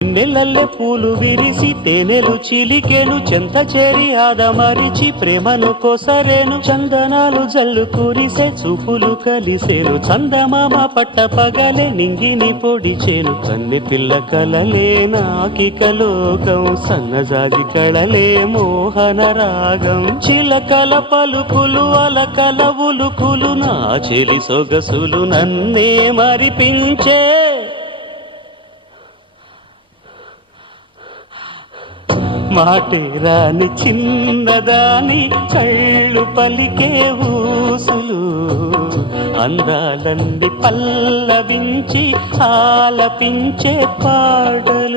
నెలల్లె పూలు విరిసి తేనెలు చిలికెను చెంత చేరి ఆదమరిచి ప్రేమను కొసరేను చందనాలు జల్లు కురిసే చూపులు కలిసేను చందమామ పట్ట పగలే నింగిని పొడిచేను కన్నె పిల్ల కలలే నాకిక లోకం సన్నజాజి కళలే మోహన రాగం చిలకల పలుకులు అలకల ఉలుకులు నా చెలి సొగసులు నన్నే మరిపించే మాటే రాని చిన్నదాని కళ్ళు పలికే ఊసులు అందాలన్నీ పల్లవించి ఆలపించే పాటలు.